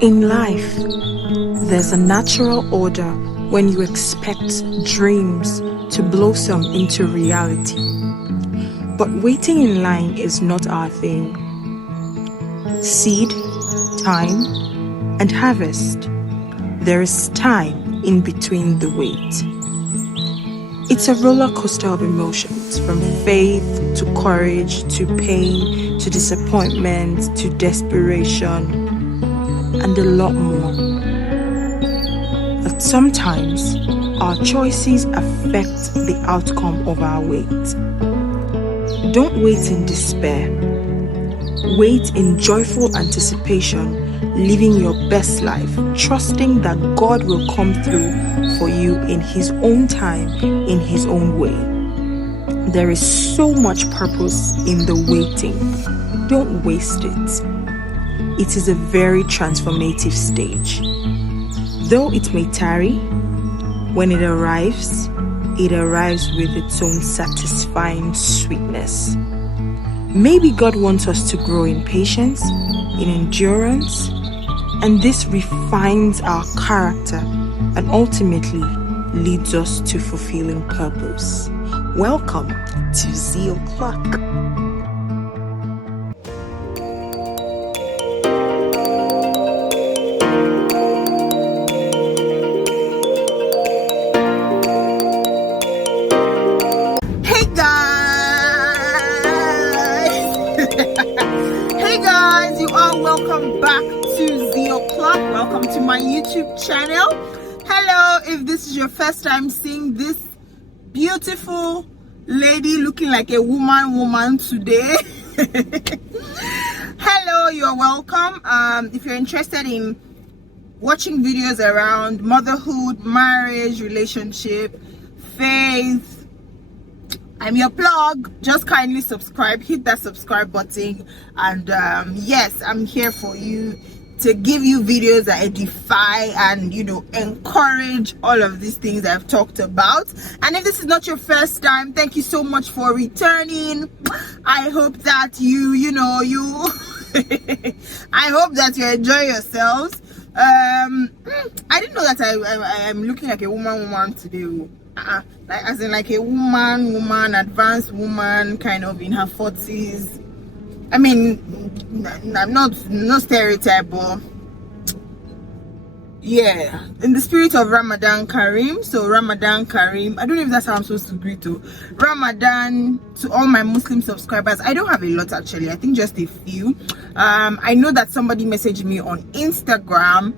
In life, there's a natural order when you expect dreams to blossom into reality. But waiting in line is not our thing. Seed, time, and harvest. There is time in between the wait. It's a roller coaster of emotions, from faith to courage to pain to disappointment to desperation and a lot more. But sometimes our choices affect the outcome of our wait. Don't wait in despair. Wait in joyful anticipation, living your best life, trusting that God will come through for you in His own time, in His own way. There is so much purpose in the waiting. Don't waste it. It is a very transformative stage. Though it may tarry, when it arrives with its own satisfying sweetness. Maybe God wants us to grow in patience, in endurance, and this refines our character and ultimately leads us to fulfilling purpose. Welcome to Zii O'Clock. Welcome back to Zii O'Clock. Welcome to my YouTube channel. Hello, if this is your first time seeing this beautiful lady looking like a woman today, hello, you're welcome. If you're interested in watching videos around motherhood, marriage, relationship, faith, I'm your plug. Just kindly subscribe, hit that subscribe button, and yes, I'm here for you to give you videos that edify and encourage all of these things I've talked about. And if this is not your first time, thank you so much for returning. I hope that you I hope that you enjoy yourselves. I didn't know that I'm looking like a woman today. Like as in like a woman, advanced woman, kind of in her 40s. I mean, I'm no stereotype, but yeah, in the spirit of Ramadan Kareem. So Ramadan Kareem, I don't know if that's how I'm supposed to greet to Ramadan to all my Muslim subscribers. I don't have a lot actually, I think just a few. I know that somebody messaged me on Instagram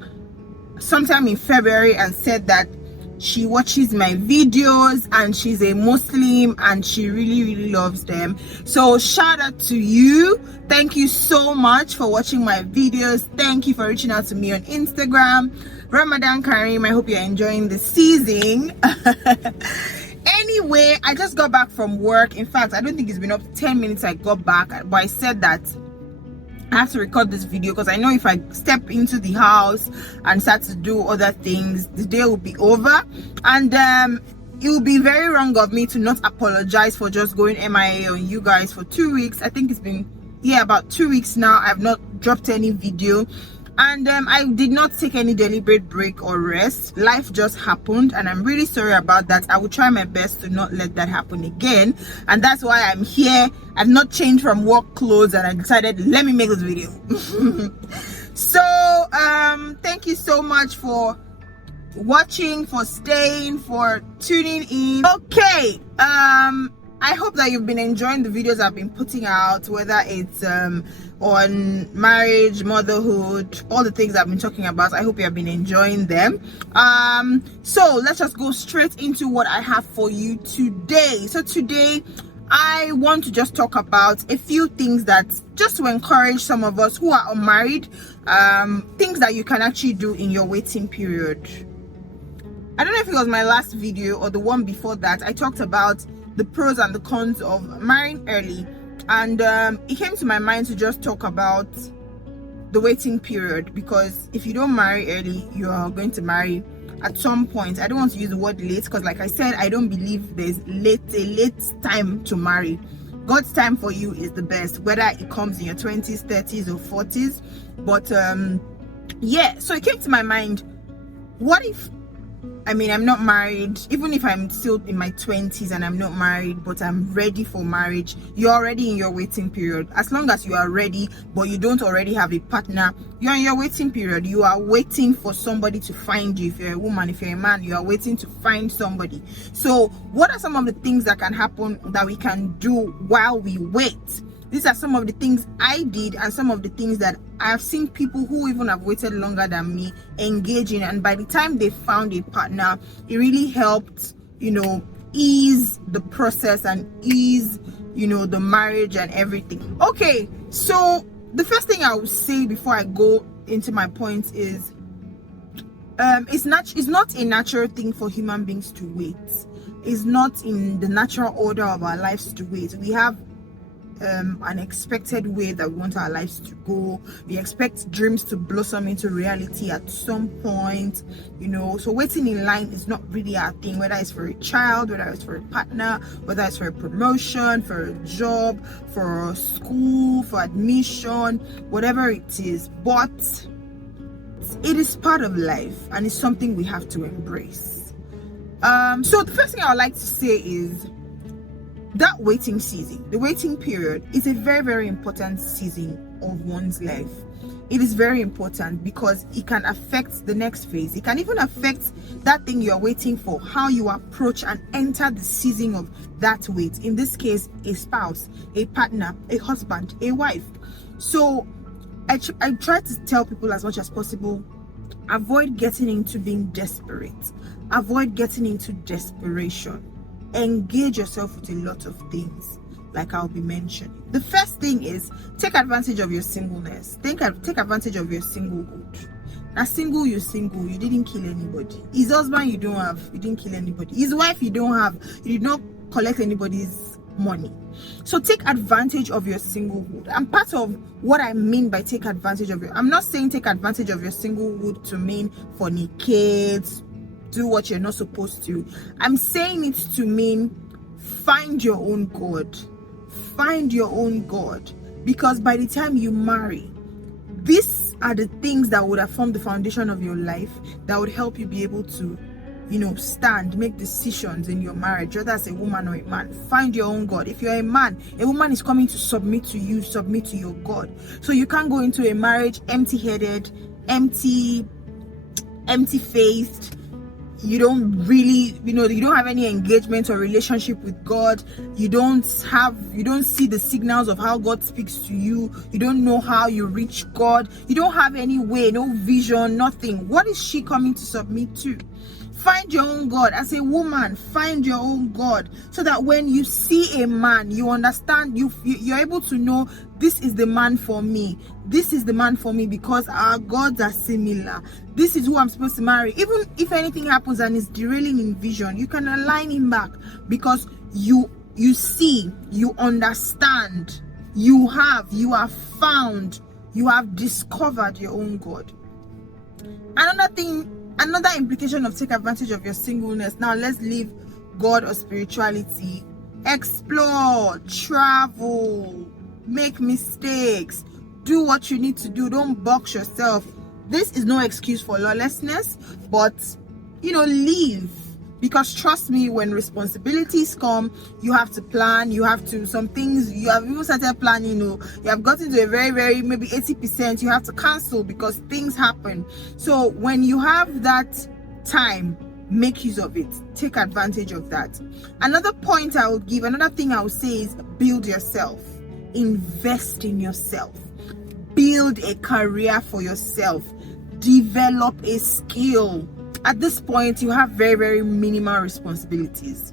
sometime in February and said that she watches my videos and she's a Muslim and she really loves them. So shout out to you. Thank you so much for watching my videos. Thank you for reaching out to me on Instagram. Ramadan Kareem, I hope you're enjoying the season. Anyway, I just got back from work. In fact, I don't think it's been up to 10 minutes I got back, but I said that I have to record this video because I know if I step into the house and start to do other things, the day will be over, and it will be very wrong of me to not apologize for just going MIA on you guys for 2 weeks. I think it's been about 2 weeks now. I've not dropped any video, and I did not take any deliberate break or rest. Life just happened, and I'm really sorry about that. I will try my best to not let that happen again, and that's why I'm here. I've not changed from work clothes, and I decided, let me make this video. So thank you so much for watching, for staying, for tuning in. Okay, I hope that you've been enjoying the videos I've been putting out, whether it's on marriage, motherhood, all the things I've been talking about. I hope you have been enjoying them. So let's just go straight into what I have for you today. So today I want to just talk about a few things that just to encourage some of us who are unmarried, things that you can actually do in your waiting period. I don't know if it was my last video or the one before that. I talked about the pros and the cons of marrying early, and it came to my mind to just talk about the waiting period, because if you don't marry early, you are going to marry at some point. I don't want to use the word late because, like I said, I don't believe there's a late time to marry. God's time for you is the best, whether it comes in your 20s, 30s or 40s. But yeah, so it came to my mind, what if, I mean, I'm not married, even if I'm still in my 20s and I'm not married, but I'm ready for marriage. You're already in your waiting period. As long as you are ready, but you don't already have a partner, you're in your waiting period. You are waiting for somebody to find you. If you're a woman, if you're a man, you are waiting to find somebody. So what are some of the things that can happen that we can do while we wait? These are some of the things I did and some of the things that I've seen people who even have waited longer than me engage in, and by the time they found a partner, it really helped, ease the process and ease, the marriage and everything. Okay, so the first thing I would say before I go into my points is it's not a natural thing for human beings to wait. It's not in the natural order of our lives to wait. We have an expected way that we want our lives to go. We expect dreams to blossom into reality at some point, so waiting in line is not really our thing, whether it's for a child, whether it's for a partner, whether it's for a promotion, for a job, for school, for admission, whatever it is. But it is part of life and it's something we have to embrace. So the first thing I would like to say is that waiting season, the waiting period, is a very, very important season of one's life. It is very important because it can affect the next phase. It can even affect that thing you're waiting for, how you approach and enter the season of that wait. In this case, a spouse, a partner, a husband, a wife. So I try to tell people as much as possible, avoid getting into being desperate. Avoid getting into desperation. Engage yourself with a lot of things, like I'll be mentioning. The first thing is take advantage of your singleness. Take advantage of your singlehood. Now, single, you're single, you didn't kill anybody. His husband, you don't have, you didn't kill anybody. His wife, you don't have, you did not collect anybody's money. So take advantage of your singlehood. And part of what I mean by take advantage of I'm not saying take advantage of your singlehood to mean fornicate, do what you're not supposed to. I'm saying it to mean find your own God. Find your own God. Because by the time you marry, these are the things that would have formed the foundation of your life, that would help you be able to, stand, make decisions in your marriage, whether as a woman or a man. Find your own God. If you're a man, a woman is coming to submit to you, submit to your God. So you can't go into a marriage empty-headed, empty-faced. You don't really, you don't have any engagement or relationship with God. You don't see the signals of how God speaks to you. You don't know how you reach God. You don't have any way, no vision, nothing. What is she coming to submit to? Find your own God. As a woman, find your own God, so that when you see a man, you understand, you're able to know, this is the man for me. This is the man for me because our gods are similar. This is who I'm supposed to marry. Even if anything happens and is derailing in vision, you can align him back, because you see, you understand, you have found, you have discovered your own God. Another implication of take advantage of your singleness. Now let's leave God or spirituality. Explore, travel, make mistakes, do what you need to do. Don't box yourself. This is no excuse for lawlessness, but leave. Because trust me, when responsibilities come, you have to plan. You have to, some things you have even started planning, you have gotten to a very, very, maybe 80%, you have to cancel because things happen. So when you have that time, make use of it. Take advantage of that. Another point I would give, another thing I would say is build yourself. Invest in yourself. Build a career for yourself. Develop a skill. At this point, you have very, very minimal responsibilities.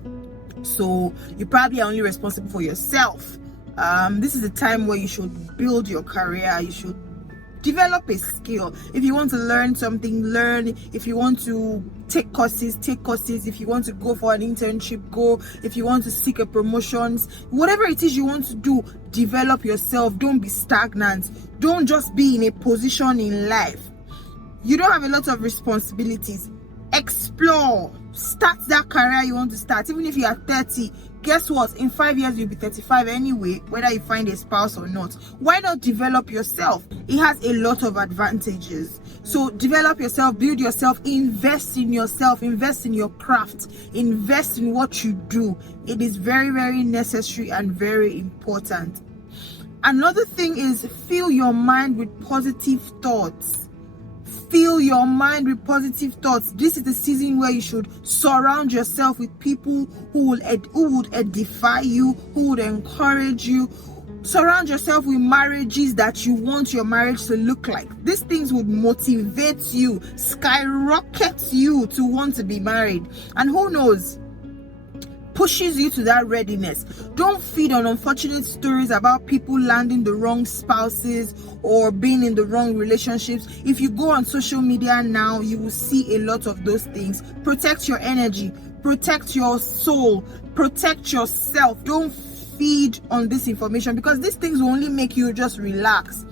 So you probably are only responsible for yourself. This is a time where you should build your career. You should develop a skill. If you want to learn something, learn. If you want to take courses, take courses. If you want to go for an internship, go. If you want to seek a promotions, whatever it is you want to do, develop yourself. Don't be stagnant. Don't just be in a position in life. You don't have a lot of responsibilities. Explore. Start that career you want to start. Even if you are 30, guess what? In 5 years, you'll be 35 anyway, whether you find a spouse or not. Why not develop yourself? It has a lot of advantages. So develop yourself, build yourself, invest in yourself, invest in your craft, invest in what you do. It is very, very necessary and very important. Another thing is fill your mind with positive thoughts. Fill your mind with positive thoughts. This is the season where you should surround yourself with people who would edify you, who would encourage you. Surround yourself with marriages that you want your marriage to look like. These things would motivate you, skyrocket you to want to be married. And who knows, pushes you to that readiness. Don't feed on unfortunate stories about people landing the wrong spouses or being in the wrong relationships. If you go on social media now, you will see a lot of those things. Protect your energy, protect your soul, protect yourself. Don't feed on this information, because these things will only make you just relax.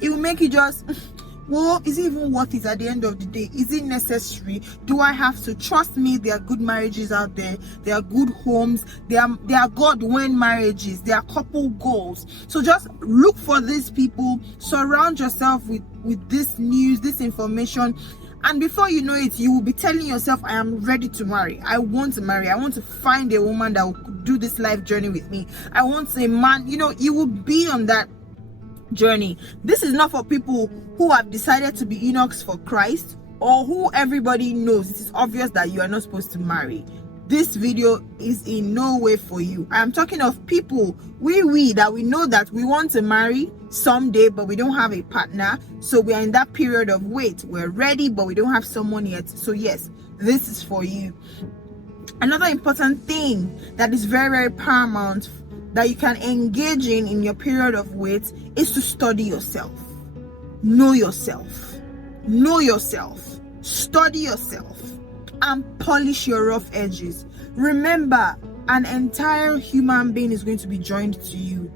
It will make you just, well, is it even worth it at the end of the day? Is it necessary? Do I have to? Trust me, there are good marriages out there. There are good homes. There are God-win marriages. There are couple goals. So just look for these people. Surround yourself with this news, this information. And before you know it, you will be telling yourself, I am ready to marry. I want to marry. I want to find a woman that will do this life journey with me. I want a man. You will be on that journey. This is not for people who have decided to be eunuchs for Christ, or who everybody knows it is obvious that you are not supposed to marry. This video is in no way for you. I am talking of people, that we know that we want to marry someday, but we don't have a partner. So we are in that period of wait. We're ready, but we don't have someone yet. So yes, this is for you. Another important thing that is very, very paramount that you can engage in your period of wait is to study yourself. Know yourself. Know yourself. Study yourself. And polish your rough edges. Remember, an entire human being is going to be joined to you,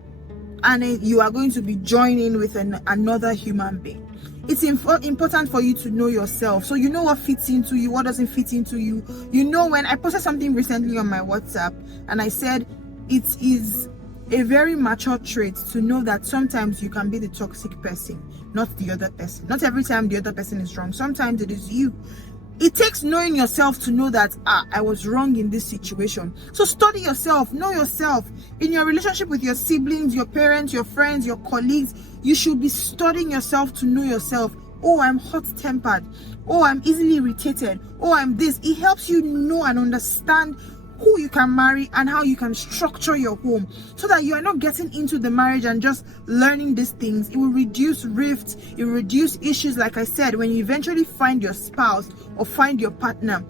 and you are going to be joining with another human being. It's important for you to know yourself, so you know what fits into you, what doesn't fit into you. When I posted something recently on my WhatsApp, and I said it is a very mature trait to know that sometimes you can be the toxic person, not the other person. Not every time the other person is wrong. Sometimes it is you. It takes knowing yourself to know that, I was wrong in this situation. So study yourself, know yourself. In your relationship with your siblings, your parents, your friends, your colleagues, you should be studying yourself to know yourself. Oh, I'm hot-tempered. Oh, I'm easily irritated. Oh, I'm this. It helps you know and understand who you can marry and how you can structure your home, so that you are not getting into the marriage and just learning these things. It will reduce rifts, it will reduce issues. Like I said, when you eventually find your spouse or find your partner,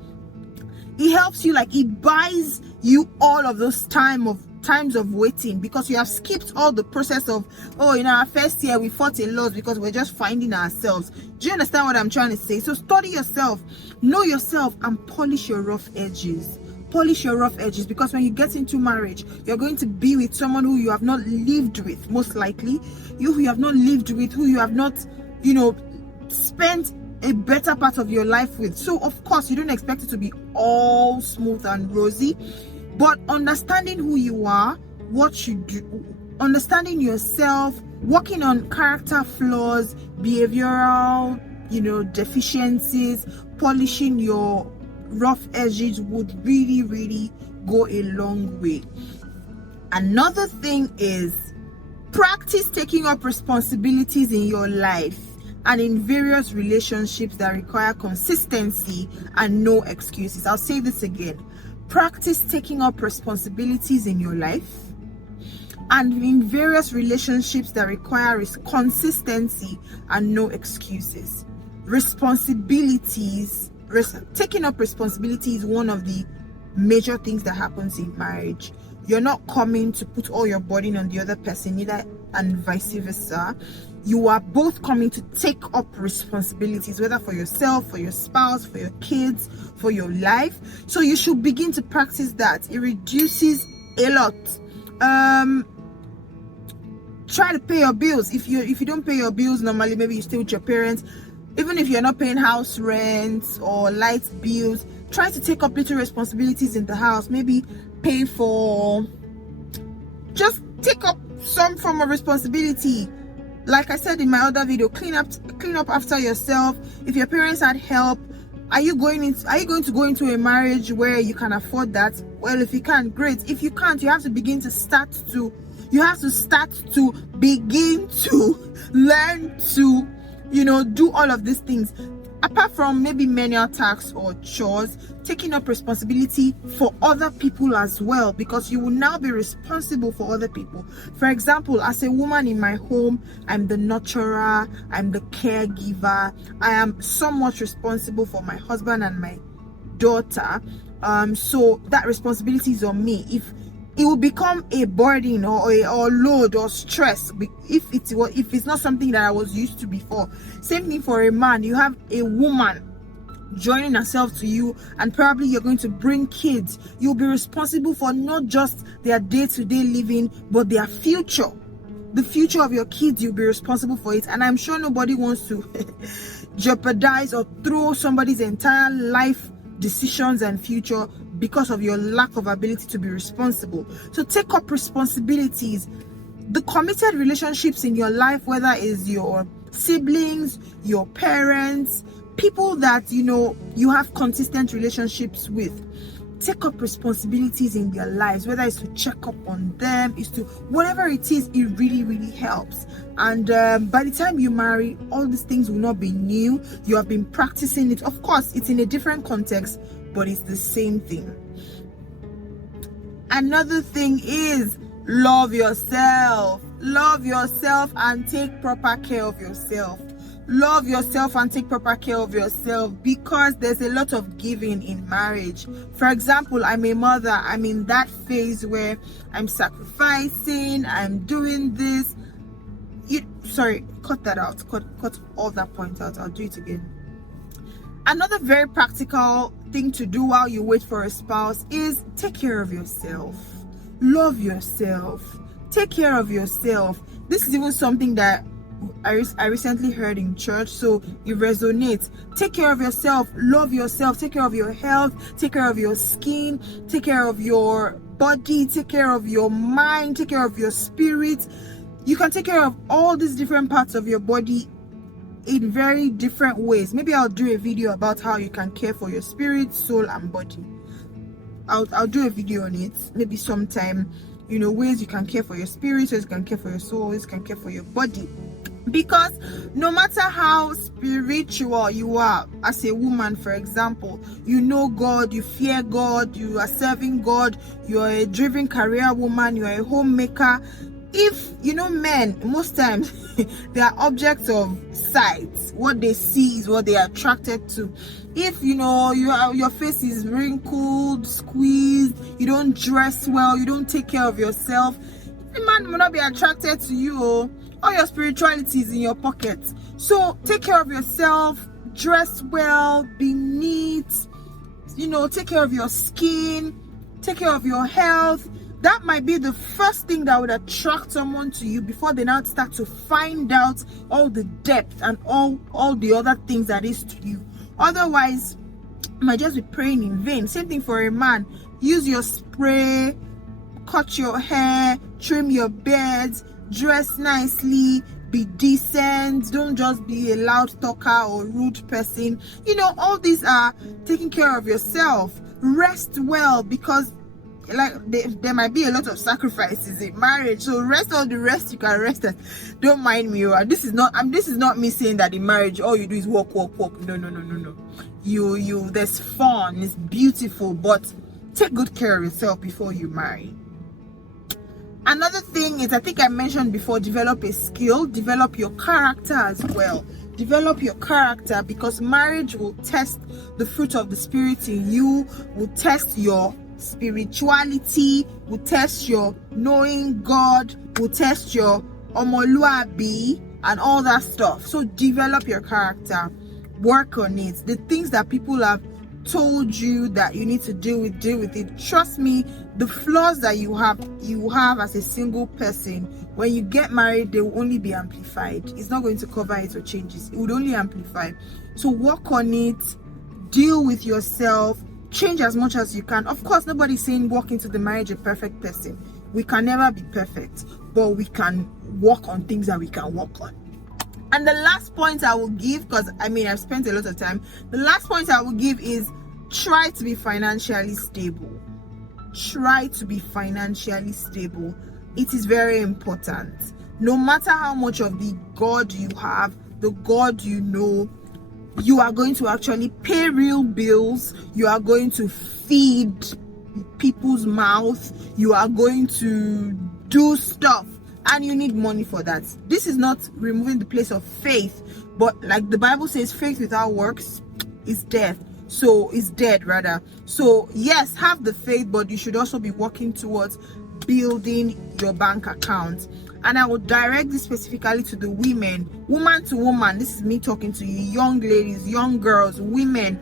it helps you, it buys you all of those times of waiting, because you have skipped all the process of, our first year we fought a lot because we're just finding ourselves. Do you understand what I'm trying to say? So study yourself, know yourself, and polish your rough edges. Polish your rough edges, because when you get into marriage, you're going to be with someone who you have not lived with, most likely. Who you have not lived with, who you have not, spent a better part of your life with. So of course, you don't expect it to be all smooth and rosy, but understanding who you are, what you do, understanding yourself, working on character flaws, behavioral, deficiencies, polishing your rough edges would really, really go a long way. Another thing is practice taking up responsibilities in your life and in various relationships that require consistency and no excuses. I'll say this again. Practice taking up responsibilities in your life and in various relationships that require consistency and no excuses. Taking up responsibility is one of the major things that happens in marriage. You're not coming to put all your burden on the other person, either, and vice versa. You are both coming to take up responsibilities, whether for yourself, for your spouse, for your kids, for your life. So you should begin to practice that. It reduces a lot. Try to pay your bills. If you don't pay your bills normally, maybe you stay with your parents. Even if you're not paying house rent or light bills, try to take up little responsibilities in the house. Maybe just take up some form of responsibility. Like I said in my other video, clean up after yourself. If your parents had help, are you going to go into a marriage where you can afford that? Well, if you can, great. If you can't, you have to begin to start to begin to learn to, do all of these things. Apart from maybe manual tasks or chores, taking up responsibility for other people as well, because you will now be responsible for other people. For example, as a woman in my home, I'm the nurturer, I'm the caregiver. I am somewhat responsible for my husband and my daughter. So that responsibility is on me. If it will become a burden or load or stress if it's not something that I was used to before. Same thing for a man. You have a woman joining herself to you, and probably you're going to bring kids. You'll be responsible for not just their day-to-day living, but their future. The future of your kids, you'll be responsible for it. And I'm sure nobody wants to jeopardize or throw somebody's entire life decisions and future because of your lack of ability to be responsible. So take up responsibilities. The committed relationships in your life, whether it's your siblings, your parents, people that you have consistent relationships with, take up responsibilities in their lives, whether it's to check up on them, is to whatever it is. It really, really helps. And by the time you marry, all these things will not be new. You have been practicing it. Of course, it's in a different context, but it's the same thing. Another thing is love yourself. Love yourself and take proper care of yourself. Love yourself and take proper care of yourself, because there's a lot of giving in marriage. For example, I'm a mother. I'm in that phase where I'm sacrificing, I'm doing this. Sorry, cut that out. Cut all that point out. I'll do it again. Another very practical thing to do while you wait for a spouse is take care of yourself. Love yourself. Take care of yourself. This is even something that I recently heard in church, so it resonates. Take care of yourself. Love yourself. Take care of your health. Take care of your skin. Take care of your body. Take care of your mind. Take care of your spirit. You can take care of all these different parts of your body in very different ways. Maybe I'll do a video about how you can care for your spirit, soul, and body. I'll do a video on it maybe sometime. Ways you can care for your spirit, ways you can care for your soul, ways you can care for your body. Because no matter how spiritual you are as a woman, for example, you know God, you fear God, you are serving God, you are a driven career woman, you are a homemaker. If men, most times they are objects of sight. What they see is what they are attracted to. If your face is wrinkled, squeezed, you don't dress well, you don't take care of yourself, the man will not be attracted to you. All your spirituality is in your pocket. So take care of yourself, dress well, be neat, take care of your skin, take care of your health. That might be the first thing that would attract someone to you before they now start to find out all the depth and all the other things that is to you. Otherwise, you might just be praying in vain. Same thing for a man. Use your spray, cut your hair, trim your beards, dress nicely, be decent. Don't just be a loud talker or rude person. All these are taking care of yourself. Rest well, because there might be a lot of sacrifices in marriage, so rest all the rest you can rest at. Don't mind me. This is not me saying that in marriage all you do is walk. No. You there's fun, it's beautiful, but take good care of yourself before you marry. Another thing is, I think I mentioned before, develop a skill, develop your character as well. Develop your character, because marriage will test the fruit of the spirit in you, will test your spirituality, will test your knowing God, will test your omoluabi and all that stuff. So develop your character, work on it. The things that people have told you that you need to deal with it. Trust me, the flaws that you have as a single person, when you get married, they will only be amplified. It's not going to cover it or change it. It would only amplify. So work on it, deal with yourself, change as much as you can. Of course, nobody's saying walk into the marriage a perfect person. We can never be perfect, but we can work on things that we can work on. And the last point I will give, because I've spent a lot of time, the last point I will give is try to be financially stable. Try to be financially stable. It is very important. No matter how much of the God you have, the God you know, you are going to actually pay real bills. You are going to feed people's mouth. You are going to do stuff, and you need money for that. This is not removing the place of faith, but like the Bible says, faith without works is death. So it's dead rather. So yes, have the faith, but you should also be working towards building your bank account. And I would direct this specifically to the women, woman to woman. This is me talking to you, young ladies, young girls, women.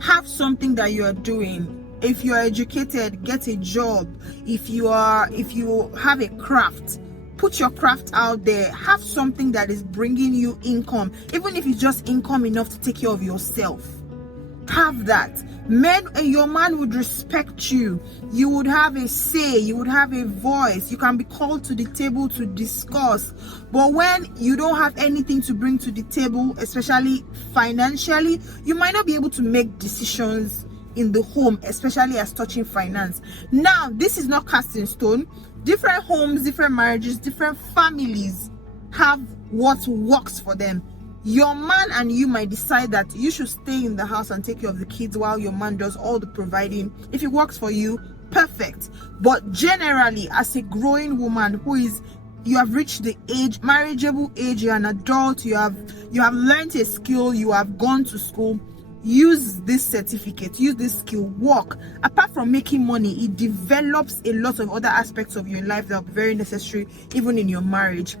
Have something that you are doing. If you are educated, get a job. If you have a craft, put your craft out there. Have something that is bringing you income, even if it's just income enough to take care of yourself. Have that. Your man would respect you. You would have a say. You would have a voice. You can be called to the table to discuss. But when you don't have anything to bring to the table, especially financially, you might not be able to make decisions in the home, especially as touching finance. Now, this is not cast in stone. Different homes, different marriages, different families have what works for them. Your man and you might decide that you should stay in the house and take care of the kids while your man does all the providing. If it works for you, perfect. But generally, as a growing woman you have reached the marriageable age, you're an adult, you have learned a skill, you have gone to school, use this certificate, use this skill, work. Apart from making money, it develops a lot of other aspects of your life that are very necessary even in your marriage.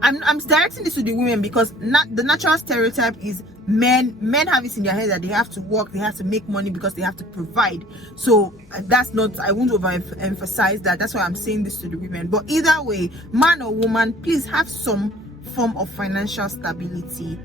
I'm directing this to the women because the natural stereotype is men have it in their head that they have to work, they have to make money because they have to provide. So that's not, I won't overemphasize that. That's why I'm saying this to the women. But either way, man or woman, please have some form of financial stability.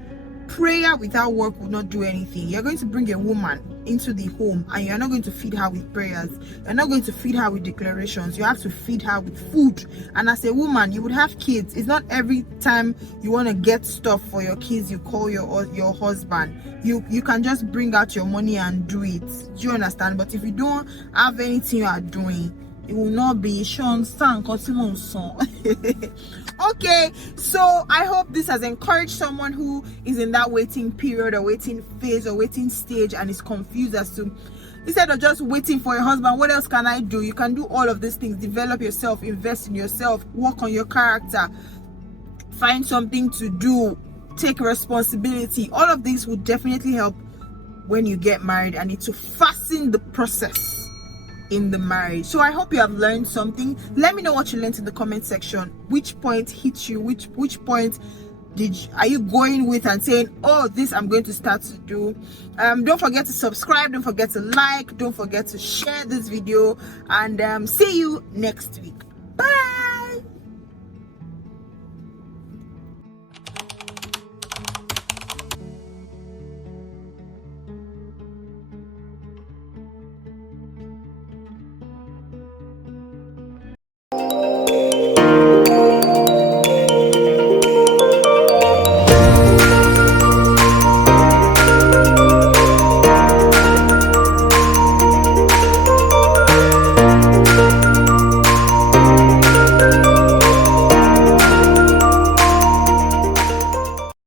Prayer without work will not do anything. You're going to bring a woman into the home and you're not going to feed her with prayers. You're not going to feed her with declarations. You have to feed her with food. And as a woman, you would have kids. It's not every time you want to get stuff for your kids you call your husband. You can just bring out your money and do it. Do you understand? But if you don't have anything you are doing, it will not be Sean Sang. Okay, so I hope this has encouraged someone who is in that waiting period or waiting phase or waiting stage and is confused as to, instead of just waiting for a husband, what else can I do? You can do all of these things. Develop yourself, invest in yourself, work on your character, find something to do, take responsibility. All of these will definitely help when you get married, and it's to fasten the process in the marriage. So I hope you have learned something. Let me know what you learned in the comment section. Which point hit you? Which point are you going with and saying, oh, this I'm going to start to do? Don't forget to subscribe, don't forget to like, don't forget to share this video, and see you next week. Bye.